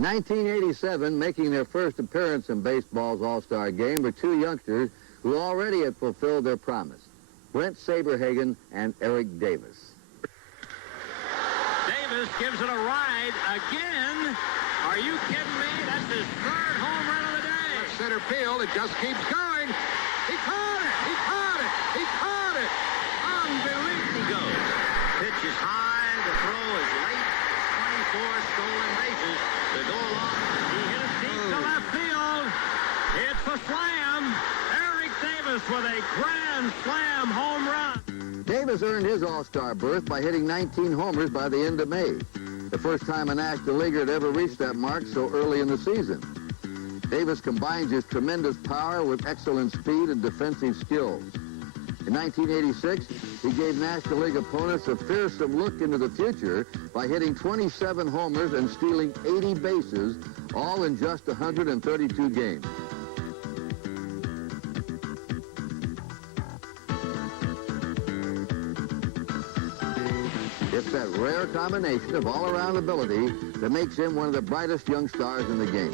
In 1987, making their first appearance in baseball's All-Star game were two youngsters who already had fulfilled their promise, Brent Saberhagen and Eric Davis. Davis gives it a ride again. Are you kidding me? That's his third home run of the day. Left center field, it just keeps going. He caught it! He caught it! He caught it! Unbelievable. He goes. Pitch is high. The throw is late. 24 stolen bases to go along. He hit it deep to left field. It's a slam. Eric Davis with a grand slam home run. Davis earned his All-Star berth by hitting 19 homers by the end of May, the first time a National Leaguer had ever reached that mark so early in the season. Davis combines his tremendous power with excellent speed and defensive skills. In 1986, he gave National League opponents a fearsome look into the future by hitting 27 homers and stealing 80 bases, all in just 132 games. It's that rare combination of all-around ability that makes him one of the brightest young stars in the game.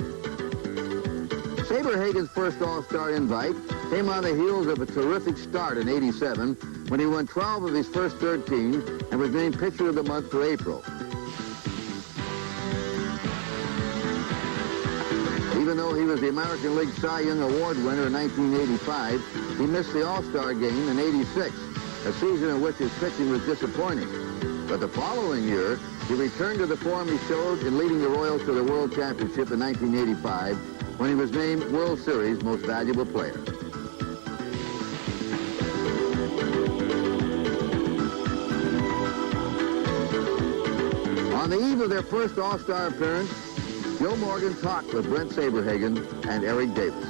Saberhagen's first All-Star invite came on the heels of a terrific start in '87 when he won 12 of his first 13 and was named Pitcher of the Month for April. Even though he was the American League Cy Young Award winner in 1985, he missed the All-Star game in '86, a season in which his pitching was disappointing. But the following year, he returned to the form he showed in leading the Royals to the World Championship in 1985 when he was named World Series Most Valuable Player. On the eve of their first All-Star appearance, Joe Morgan talked with Brent Saberhagen and Eric Davis.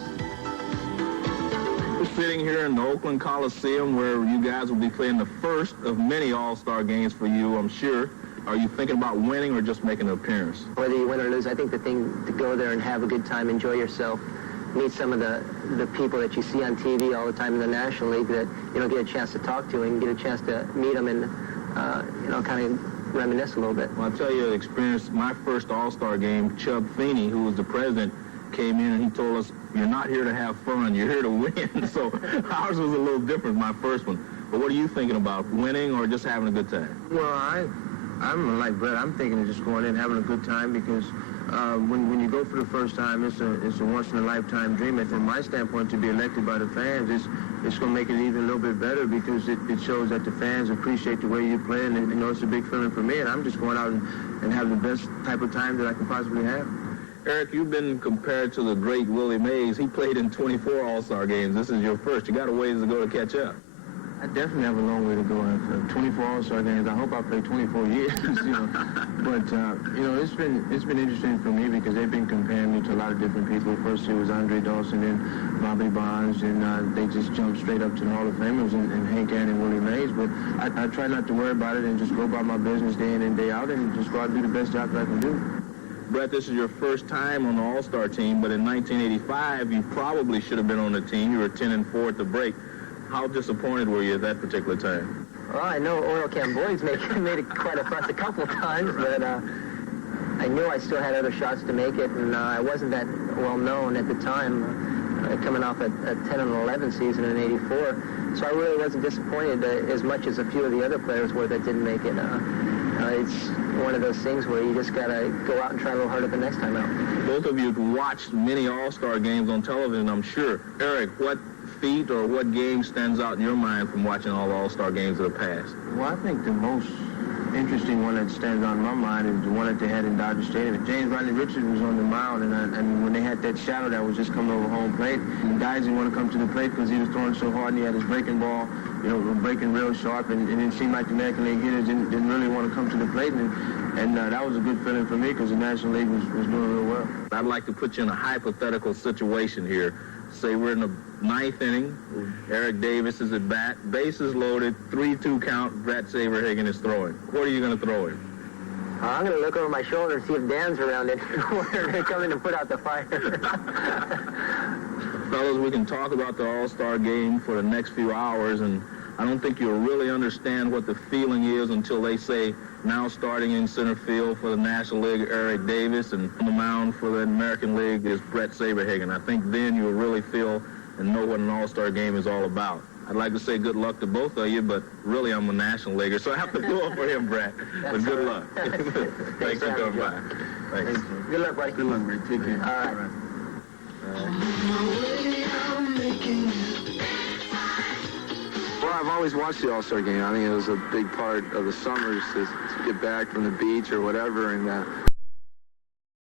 We're sitting here in the Oakland Coliseum where you guys will be playing the first of many All-Star games for you, I'm sure. Are you thinking about winning or just making an appearance? Whether you win or lose, I think the thing to go there and have a good time, enjoy yourself, meet some of the people that you see on TV all the time in the National League that you don't get a chance to talk to and get a chance to meet them and, kind of reminisce a little bit. Well, I'll tell you an experience. My first All-Star game, Chubb Feeney, who was the president, came in and he told us, you're not here to have fun, you're here to win. So ours was a little different, my first one. But what are you thinking about, winning or just having a good time? Well, I'm like Brett. I'm thinking of just going in and having a good time because when you go for the first time, it's a once-in-a-lifetime dream. And from my standpoint, to be elected by the fans, it's going to make it even a little bit better because it shows that the fans appreciate the way you play. And, it's a big feeling for me. And I'm just going out and have the best type of time that I can possibly have. Eric, you've been compared to the great Willie Mays. He played in 24 All-Star games. This is your first. You got a ways to go to catch up. I definitely have a long way to go. 24 All-Star games. I hope I play 24 years. But it's been interesting for me because they've been comparing me to a lot of different people. First it was Andre Dawson, then Bobby Bonds, and they just jumped straight up to the Hall of Famers and Hank Aaron and Willie Mays. But I try not to worry about it and just go about my business day in and day out and just go out and do the best job that I can do. Brett, this is your first time on the All-Star team, but in 1985, you probably should have been on the team. You were 10-4 at the break. How disappointed were you at that particular time? Well, I know Oil Can Boys made it quite a fuss a couple of times, but I knew I still had other shots to make it, and I wasn't that well known at the time, coming off a 10-11 season in '84. So I really wasn't disappointed as much as a few of the other players were that didn't make it. It's one of those things where you just got to go out and try a little harder the next time out. Both of you have watched many All-Star games on television, I'm sure. Eric, what feat or what game stands out in your mind from watching all the All-Star games that have passed? Well, I think the most interesting one that stands out in my mind is the one that they had in Dodger Stadium. James Rodney Richards was on the mound, and when they had that shadow that was just coming over home plate, and the guys didn't want to come to the plate because he was throwing so hard and he had his breaking ball, breaking real sharp, and it seemed like the American League hitters didn't really want to come to the plate, and that was a good feeling for me because the National League was doing real well. I'd like to put you in a hypothetical situation here. Say we're in the 9th inning. Eric Davis is at bat. Bases loaded. 3-2 count. Brett Saberhagen is throwing. What are you going to throw him? I'm going to look over my shoulder and see if Dan's around it. We're going to come in and put out the fire. Fellas, we can talk about the All-Star game for the next few hours, and I don't think you'll really understand what the feeling is until they say, now starting in center field for the National League, Eric Davis, and on the mound for the American League is Brett Saberhagen. I think then you'll really feel and know what an All-Star game is all about. I'd like to say good luck to both of you, but really I'm a National Leaguer, so I have to go for him, Brett. But good luck. Thanks for coming by. Thanks. Good luck, buddy. Good luck, man. Take care. All right. Well, I've always watched the All-Star game. I think it was a big part of the summers to get back from the beach or whatever, and